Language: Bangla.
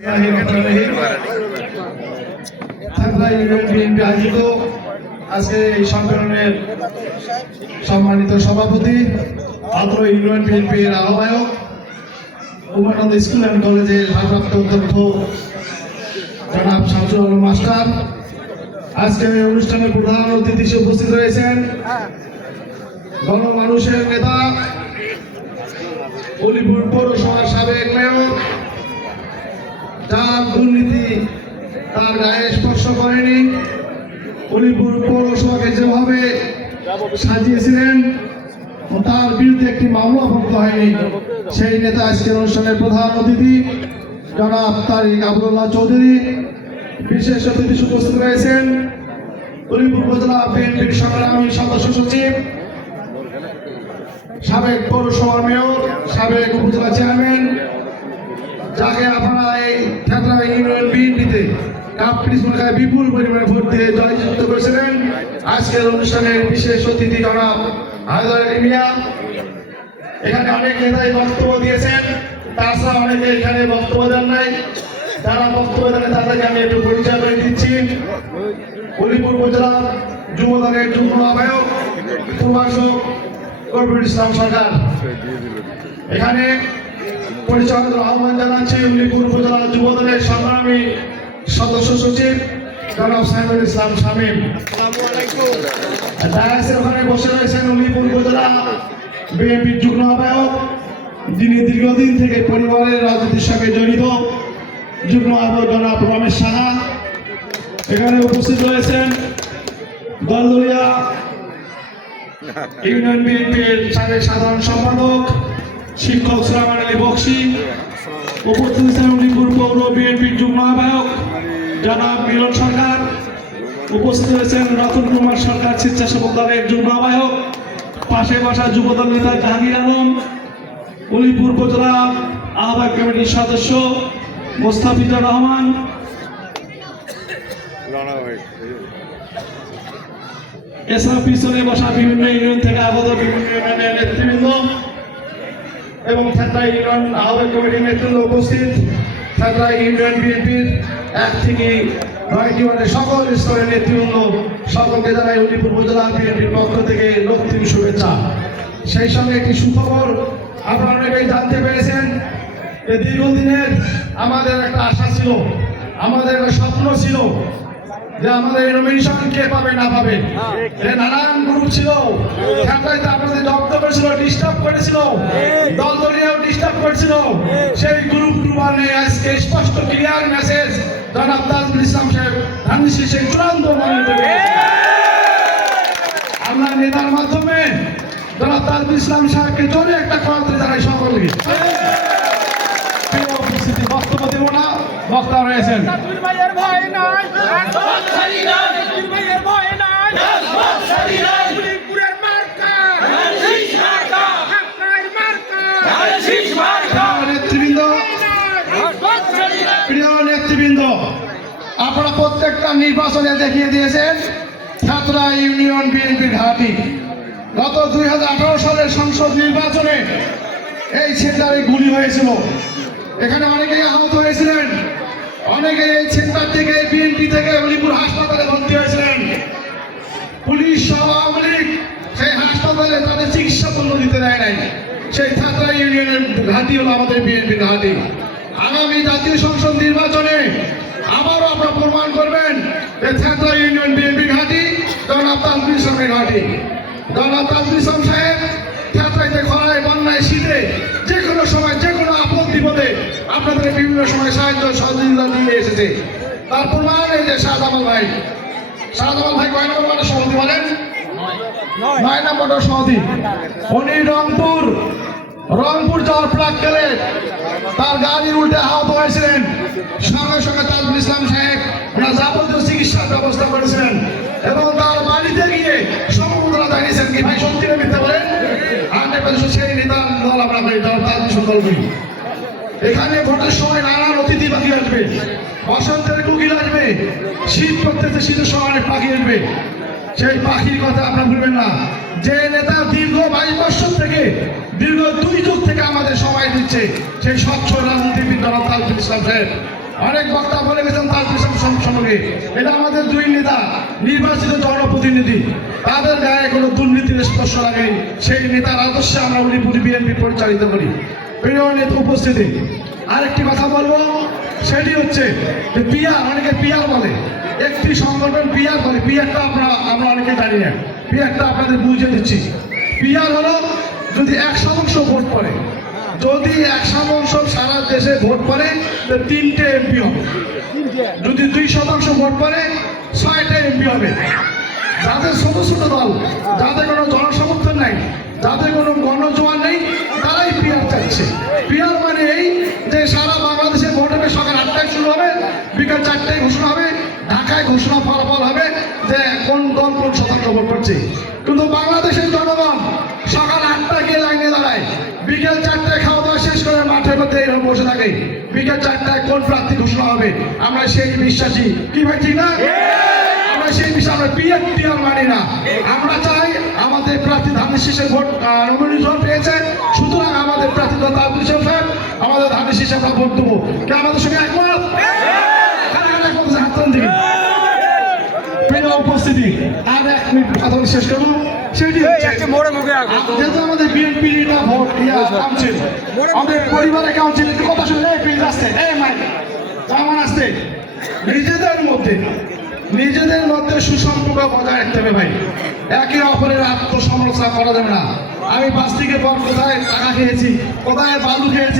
আয়োজিত আজকে এই সম্মেলনের সম্মানিত সভাপতি আদ্র ইউনিয়ন বিএনপির আহ্বায়ক উমানন্দ স্কুল অ্যান্ড কলেজের ভারপ্রাপ্ত অধ্যক্ষ জনাব শামসুল আলম মাস্টার, আজকের এই অনুষ্ঠানের প্রধান অতিথি হিসেবে উপস্থিত রয়েছেন গণমানুষের নেতা উলিপুর পৌরসভার সাবেক মেয়র, যার দুর্নীতি তার গায়ে স্পর্শ করেনি, উলিপুর পৌরসভাকে যেভাবে সাজিয়েছিলেন তার বিরুদ্ধে একটি মামলা ভুক্ত হয়নি, সেই নেতা আজকের অনুষ্ঠানের প্রধান অতিথি জনাব তারিক আবদুল্লাহ চৌধুরী। বিশেষ অতিথি উপস্থিত রয়েছেন উলিপুর উপজেলা বিএনপির সংগ্রামী সদস্য সচিব, সাবেক পৌরসভার মেয়র, সাবেক উপজেলা চেয়ারম্যান, যাকে আপনারা এই ঠেকরা ইউনিয়ন বিএনপিতে বিপুল পরিমাণে ভোট দিয়ে জয়যুক্ত করেছিলেন। আজকের অনুষ্ঠানের বিশেষ অতিথি জনাব হায়দার আলী মিয়া। এখানে অনেক নেতাই বক্তব্য দিয়েছেন, তাছাড়া অনেকে এখানে বক্তব্য দেন নাই। যারা বক্তব্য দেন তাদেরকে আমি একটু পরিচয় করে দিচ্ছি। উলিপুর উপজেলা যুব দলের যুগ্ম আহ্বায়ক প্রভাষক কবির ইসলাম সরকার। এখানে পরিচয় আহ্বান জানাচ্ছি উলিপুর উপজেলা যুব দলের সংগ্রামী সদস্য সচিব জনাব সাইমুল ইসলাম শামীম। ওখানে বসে রয়েছেন উলিপুর উপজেলা বিএনপির যুগ্ম আহ্বায়ক, যিনি দীর্ঘদিন থেকে পরিবারের রাজনীতির সঙ্গে জড়িত, যুগ্ম আহ্বায়ক জনাব রমেশ সাহা। এখানে উপস্থিত রয়েছেন দলদলিয়া ইউনিয়ন বিএনপির সাবেক সাধারণ সম্পাদক শিক্ষক সুলাইমান আলী বক্সি। উপস্থিত আছেন উলিপুর পৌর বিএনপির যুগ্ম আহ্বায়ক জনাব মিলন সরকার। উপস্থিত রয়েছেন রতন কুমার সরকার স্বেচ্ছাসেবক দলের যুগ্ম আহ্বায়ক, পাশে বসা যুবদল নেতা জাহাঙ্গীর আলম, উলিপুর উপজেলা আহ্বায়ক কমিটির সদস্য মোস্তাফিজুর রহমান, এছাড়া পিছনে বসা বিভিন্ন ইউনিয়ন থেকে আগত বিভিন্ন ইউনিয়নের নেতৃবৃন্দ এবং ঠেকরা ইউনিয়ন আহ্বায়ক কমিটির নেতৃত্ব উপস্থিত। ঠেকরা ইউনিয়ন বিএনপির 1 থেকে 9টি ওয়ার্ডের সকল স্তরের নেতৃবৃন্দ, সকলকে জানাই উলিপুর উপজেলা বিএনপির পক্ষ থেকে রক্তিম শুভেচ্ছা। সেই সঙ্গে একটি সুখবর আপনারা অনেকেই জানতে পেরেছেন যে দীর্ঘদিনের আমাদের একটা আশা ছিল, আমাদের একটা স্বপ্ন ছিল যে আমাদের নমিনেশন কে পাবে না পাবে। নানান গ্রুপ ছিল, আপনাদের জব্দ করেছিল, ডিস্টার্ব করেছিল, দলদলীয় ডিস্টার্ব করেছিল। সেই গ্রুপ টুবানে আজকে স্পষ্ট ক্লিয়ার মেসেজ জনাব তাজুল ইসলাম সাহেব ধানসি সেই চূড়ান্ত আমরা নেতার মাধ্যমে জনাব তাজুল ইসলাম সাহেবকে জোরে একটা করাতে জানাই সকলকে। উপস্থিতি বক্তব্য দেব না, বক্তা রয়েছেন নেতৃবৃন্দ। আপনারা প্রত্যেকটা নির্বাচনে দেখিয়ে দিয়েছেন ঠেকরা ইউনিয়ন বিএনপির ঘাঁটি। গত 2018 সালের সংসদ নির্বাচনে এই সেন্টারে গুলি হয়েছিল, এখানে অনেকেই আহত হয়েছিলেন, অনেকে এই সেন্টার থেকে বিএনপি থেকে উলিপুর হাসপাতালে ভর্তি হয়েছিলেন। পুলিশ সহ আওয়ামী লীগ সেই হাসপাতালে তাদের চিকিৎসা পণ্য দিতে দেয় নাই। সেই ঠেকরা ইউনিয়নের ঘাঁটি হলো আমাদের বিএনপি ঘাঁটি। আগামী জাতীয় সংসদ নির্বাচনে আবারও আপনারা প্রমাণ করবেন যে ঠেকরা ইউনিয়ন বিএনপি ঘাঁটি জনাব তাজুল ইসলামের ঘাঁটি। জনাব তাজুল ইসলাম সাহেব ঠেকরাইতে খরায় বন্যায় শীতে যে কোনো সময় যে কোনো আপদ বিপদে আপনাদের বিভিন্ন সময় সাহায্য সহযোগিতা দিয়ে এসেছে। তার প্রমাণ এই যে শাহজামাল ভাই কয় নম্বর ওয়ার্ডের সভাপতি বলেন? 9 নম্বর সভাপতি। উনি রংপুর যাওয়ার প্রাক্কালে তার গাড়ির উল্টে আহত হয়েছিলেন, সঙ্গে সঙ্গে তাজুল ইসলাম সাহেব যাবতীয় চিকিৎসার ব্যবস্থা করেছিলেন এবং তার বাড়িতে গিয়ে সমবেদনা জানিয়েছেন। কি ভাই সত্যি না মিথ্যা বলেন? সেই নেতা দল আমরা তাজুল দল করি। এখানে ভোটের সময় নানান অতিথি পাখি আসবে, বসন্তের কোকিল আসবে, শীত পড়তেছে শীতের সময় অনেক পাখি আসবে। সেই পাখির কথা আপনারা ভুলবেন না। যে নেতা দীর্ঘ 22 বছর থেকে দীর্ঘ 2 যুগ থেকে আমাদের সময় দিচ্ছে সেই স্বচ্ছ রাজনীতিবিদ জনাব তাজুল ইসলাম সাহেব। অনেক বক্তা বলে গেছেন তার সঙ্গে এটা আমাদের দুই নেতা নির্বাচিত জনপ্রতিনিধি, তাদের গায়ে কোনো দুর্নীতির স্পর্শ লাগে সেই নেতার আদর্শে আমরা উলিপুর বিএনপি পরিচালিত করি। প্রিয় নেতা উপস্থিতি, আরেকটি কথা বলবো, সেটি হচ্ছে যে পিআর, অনেকে পিআর বলে, একটি সংগঠন পিআর বলে। পিআরটা আমরা অনেকে জানি না, পিআরটা আপনাদের বুঝিয়ে দিচ্ছি। পিআর হলো যদি 100% ভোট পড়ে, যদি 100% সারা দেশে ভোট পড়ে তো 3টে এমপি হবে, যদি 2% ভোট পড়ে 6টে এমপি হবে। যাদের ছোট ছোট দল, যাদের কোনো জনসমর্থন নাই, যাদের কোনো গণজোয়ার নেই, তারাই পিআর চাচ্ছে। পিআর মানে এই যে সারা বাংলাদেশে ভোট হবে, সকাল 8টায় শুরু হবে, বিকাল 4টায় ঘোষণা হবে, ঢাকায় ঘোষণা ফলাফল হবে যে কোন দল কোন শতাংশ ভোট করছে। কিন্তু বাংলাদেশের জনগণ সকাল 8টায় গিয়ে লাইনে দাঁড়ায়, বিকেল 4টায় খাওয়া দাওয়া শেষ করে মাঠের মধ্যে এরকম বসে থাকে, বিকেল 4টায় কোন প্রার্থী ঘোষণা হবে। আমরা সেই বিশ্বাসী, কি ভাই ঠিক না? আমরা সেই বিষয়ে আমরা পিআর মানি না। আমরা চাই আমাদের প্রার্থী ধানের শীষের ভোট নমিনেশন পেয়েছে, সুতরাং আমাদের প্রার্থী তাবলিগ সাহেব, আমাদের ধানের শীষে আমরা ভোট দেবো। কে আমাদের সঙ্গে একমত? উপস্থিতি আর 1 মিনিট কথা বলে শেষ করবো। সেটি যেহেতু আমাদের বিএনপির ভোট কাউন্সিল, আমাদের পরিবারের কাউন্সিল, একটু কথা শুনে আসতে আমার আসতে নিজেদের মধ্যে সুসম্পর্ক বজায় রাখতে হবে ভাই। একে অপরের আত্মসমালোচনা করা যাবে না। আমি 5 থেকে পর কোথায় টাকা খেয়েছি, কোথায় বালু খেয়েছি,